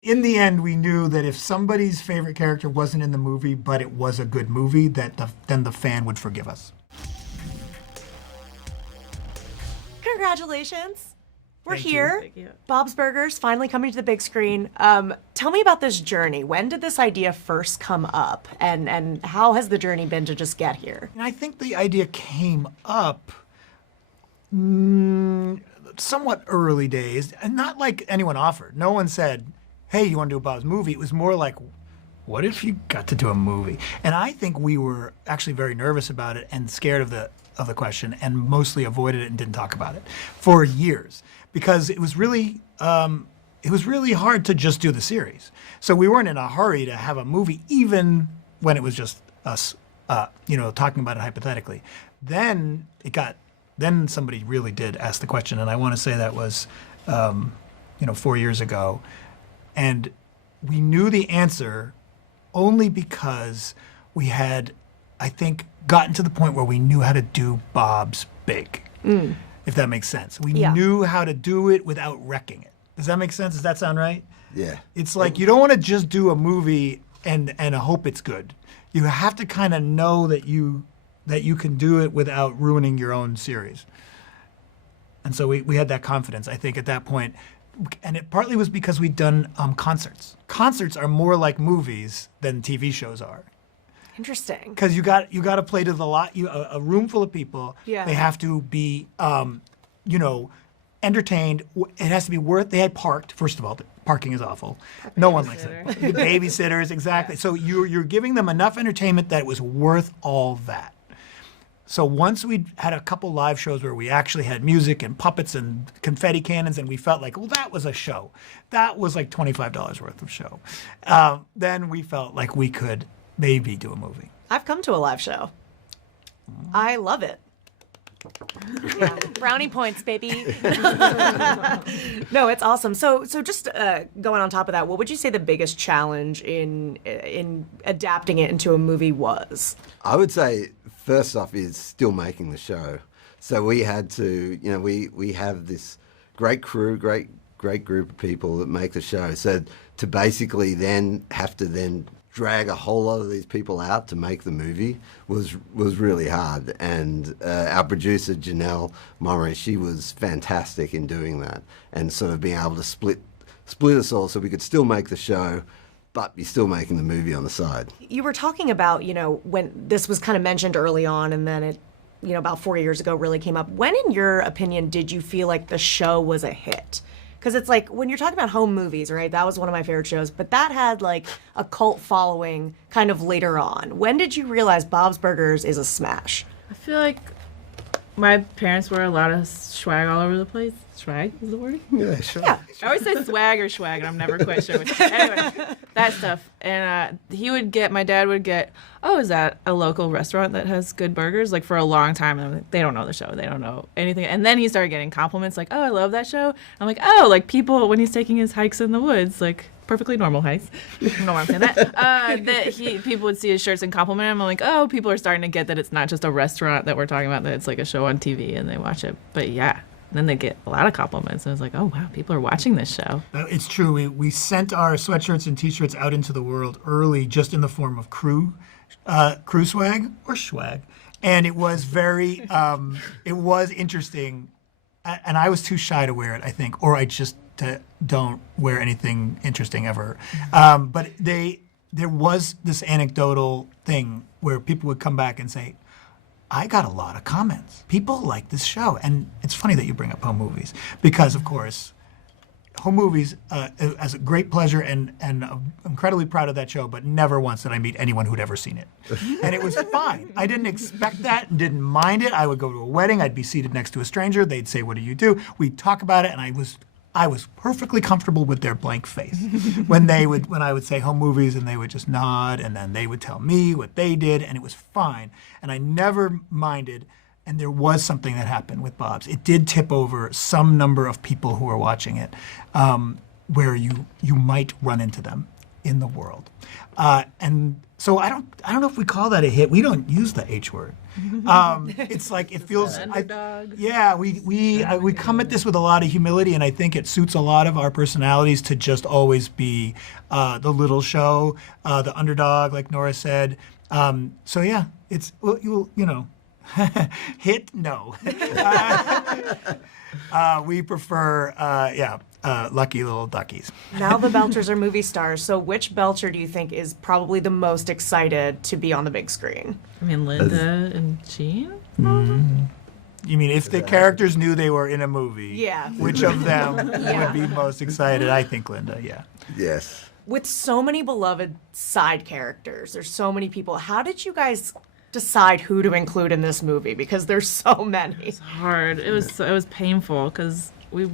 In the end, we knew that if somebody's favorite character wasn't in the movie, but it was a good movie, then the fan would forgive us. Congratulations. We're Thank you. here. Thank you. Bob's Burgers finally coming to the big screen. Tell me about this journey. When did this idea first come up? And how has the journey been to just get here? And I think the idea came up somewhat early days, and not like anyone offered. No one said, hey, you want to do a Bob's movie? It was more like, what if you got to do a movie? And I think we were actually very nervous about it and scared of the question, and mostly avoided it and didn't talk about it for years, because it was really hard to just do the series. So we weren't in a hurry to have a movie, even when it was just us, talking about it hypothetically. Then somebody really did ask the question, and I want to say that was, 4 years ago, and we knew the answer only because we had, I think, gotten to the point where we knew how to do Bob's big, if that makes sense. We knew how to do it without wrecking it. Does that make sense? Does that sound right? Yeah. It's like you don't want to just do a movie and hope it's good. You have to kind of know that you can do it without ruining your own series. And so we had that confidence, I think, at that point. And it partly was because we'd done concerts. Concerts are more like movies than TV shows are. Interesting. Because you got to play to the lot. A room full of people. Yeah. They have to be, entertained. It has to be worth. They had parked. First of all, parking is awful. No one likes it. Babysitters, exactly. So you're giving them enough entertainment that it was worth all that. So once we had a couple live shows where we actually had music and puppets and confetti cannons, and we felt like, well, that was a show. That was like $25 worth of show. Then we felt like we could maybe do a movie. I've come to a live show. I love it. Yeah. Brownie points, baby. No, it's awesome. So just going on top of that, what would you say the biggest challenge in adapting it into a movie was? I would say, first off, is still making the show. So we had to, we have this great crew, great group of people that make the show. So to basically then have to then drag a whole lot of these people out to make the movie was really hard. And our producer, Janelle Montgomery, she was fantastic in doing that, and sort of being able to split us all so we could still make the show, but be still making the movie on the side. You were talking about, when this was kind of mentioned early on, and then it, about 4 years ago really came up. When, in your opinion, did you feel like the show was a hit? Because it's like, when you're talking about home movies, right? That was one of my favorite shows, but that had like a cult following kind of later on. When did you realize Bob's Burgers is a smash? I feel like my parents wore a lot of swag all over the place. Swag is the word? Yeah, sure. Yeah. I always say swag or swag, and I'm never quite sure which. Anyway, that stuff. And my dad would get, oh, is that a local restaurant that has good burgers? Like, for a long time, I'm like, they don't know the show. They don't know anything. And then he started getting compliments like, oh, I love that show. I'm like, oh, like people, when he's taking his hikes in the woods, like perfectly normal hikes. I don't know why I'm saying that. People would see his shirts and compliment him. I'm like, oh, people are starting to get that it's not just a restaurant that we're talking about, that it's like a show on TV, and they watch it. But yeah. Then they get a lot of compliments. And I was like, oh, wow, people are watching this show. It's true. We sent our sweatshirts and T-shirts out into the world early, just in the form of crew swag or swag. And it was very, it was interesting. And I was too shy to wear it, I think, or I just don't wear anything interesting ever. But there was this anecdotal thing where people would come back and say, I got a lot of comments. People like this show. And it's funny that you bring up home movies, because, of course, home movies as a great pleasure, and I'm incredibly proud of that show, but never once did I meet anyone who'd ever seen it. And it was fine. I didn't expect that and didn't mind it. I would go to a wedding. I'd be seated next to a stranger. They'd say, what do you do? We'd talk about it, and I was perfectly comfortable with their blank face when I would say home movies, and they would just nod, and then they would tell me what they did, and it was fine. And I never minded. And there was something that happened with Bob's. It did tip over some number of people who were watching it, where you might run into them in the world. And so I don't know if we call that a hit. We don't use the H word. It's like it feels. Underdog. Yeah, we come at this with a lot of humility, and I think it suits a lot of our personalities to just always be the little show, the underdog, like Nora said. So yeah, it's hit no. We prefer lucky little duckies. Now the Belchers are movie stars. So which Belcher do you think is probably the most excited to be on the big screen? I mean, Linda and Jean? You mean if the characters knew they were in a movie? Yeah. Which of them would be most excited? I think Linda. Yeah. Yes. With so many beloved side characters, there's so many people. How did you guys decide who to include in this movie? Because there's so many. Hard. It was painful because we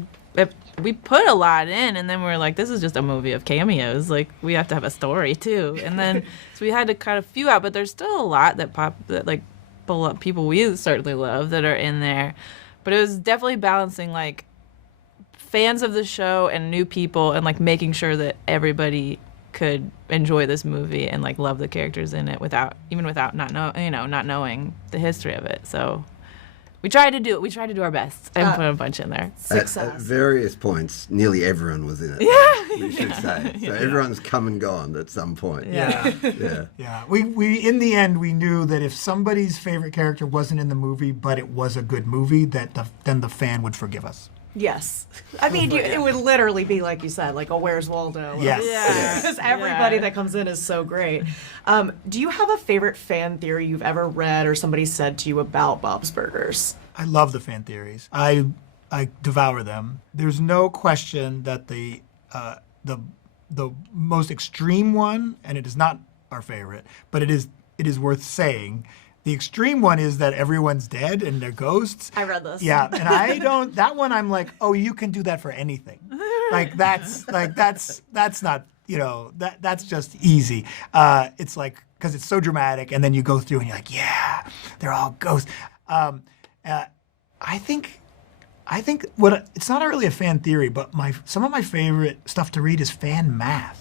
put a lot in, and then we were like, this is just a movie of cameos. Like, we have to have a story too. And then so we had to cut a few out, but there's still a lot that people we certainly love that are in there. But it was definitely balancing like fans of the show and new people, and like making sure that everybody could enjoy this movie and like love the characters in it without not knowing the history of it. So we tried to do our best and put a bunch in there. Success. At various points, nearly everyone was in it. Yeah, we should say. So everyone's come and gone at some point. Yeah. Yeah. Yeah. We in the end we knew that if somebody's favorite character wasn't in the movie, but it was a good movie, then the fan would forgive us. Yes. I mean, it would literally be, like you said, like a Where's Waldo? Yes. Yeah. Because everybody that comes in is so great. Do you have a favorite fan theory you've ever read or somebody said to you about Bob's Burgers? I love the fan theories. I devour them. There's no question that the most extreme one, and it is not our favorite, but it is worth saying. The extreme one is that everyone's dead and they're ghosts. I read this. Yeah, and I don't. That one, I'm like, oh, you can do that for anything. That's not. That's just easy. It's like because it's so dramatic, and then you go through and you're like, yeah, they're all ghosts. I think it's not really a fan theory, but some of my favorite stuff to read is fan math.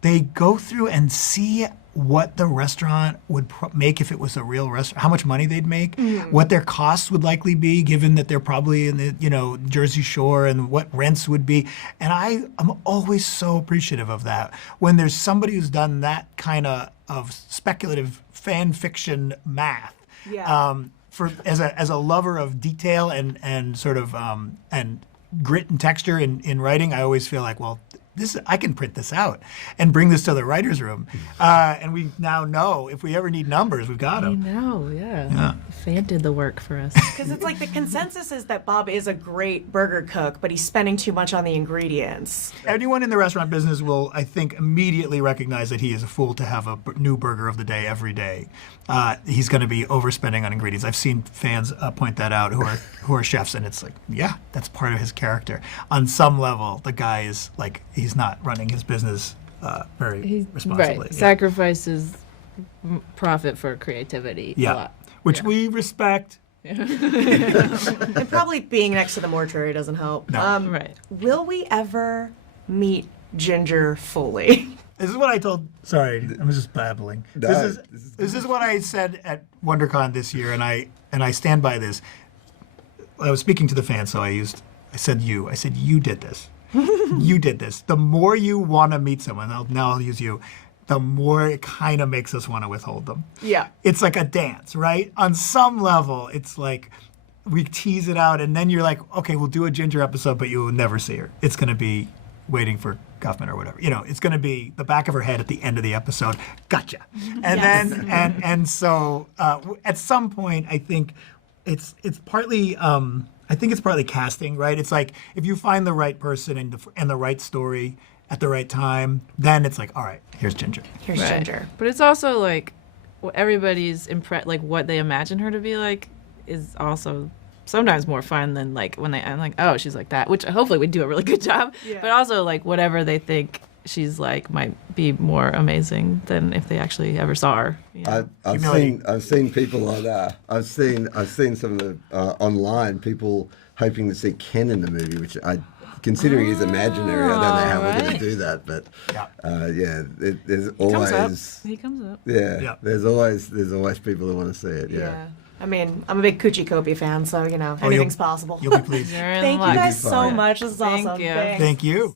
They go through and see what the restaurant would make if it was a real restaurant, how much money they'd make, what their costs would likely be, given that they're probably in the Jersey Shore, and what rents would be. And I'm always so appreciative of that when there's somebody who's done that kind of speculative fan fiction math. Yeah. As a lover of detail and sort of and grit and texture in writing, I always feel like, well, I can print this out and bring this to the writer's room. And we now know if we ever need numbers, we've got I them. know, yeah. Fan did the work for us. Because it's like the consensus is that Bob is a great burger cook, but he's spending too much on the ingredients. Anyone in the restaurant business will, I think, immediately recognize that he is a fool to have a new burger of the day every day. He's going to be overspending on ingredients. I've seen fans point that out who are chefs, and it's like, yeah, that's part of his character. On some level, the guy is like, he's not running his business very responsibly. Right. Yeah. Sacrifices profit for creativity a lot. Which we respect. And probably being next to the mortuary doesn't help. No. Right. Will we ever meet Ginger fully? This is what I told. Sorry, I'm just babbling. No, this is what I said at WonderCon this year, and I stand by this. I was speaking to the fans, so I said you did this. You did this. The more you want to meet someone, I'll use you, the more it kind of makes us want to withhold them. Yeah. It's like a dance, right? On some level, it's like we tease it out, and then you're like, okay, we'll do a Ginger episode, but you will never see her. It's going to be Waiting for Guffman or whatever. It's going to be the back of her head at the end of the episode. Gotcha. And then so at some point, I think it's partly. I think it's partly casting, right? It's like if you find the right person and the right story at the right time, then it's like, all right, here's Ginger. Here's Right. Ginger. But it's also like everybody's like what they imagine her to be like is also sometimes more fun than like when I'm like, oh, she's like that, which hopefully we do a really good job. Yeah. But also like whatever they think she's like might be more amazing than if they actually ever saw her. You know? I've seen people like that. I've seen some of the online people hoping to see Ken in the movie, which I considering he's imaginary, I don't know how we're going right. to do that, but Yeah. there's Comes up. always He comes up. Yeah. there's always people who want to see it. Yeah. I mean, I'm a big Coochie Kobe fan, so, anything's possible. You'll be pleased. You're in Thank you luck. guys You'll be so fine. much. This is Thank awesome. you. Thanks. Thank you.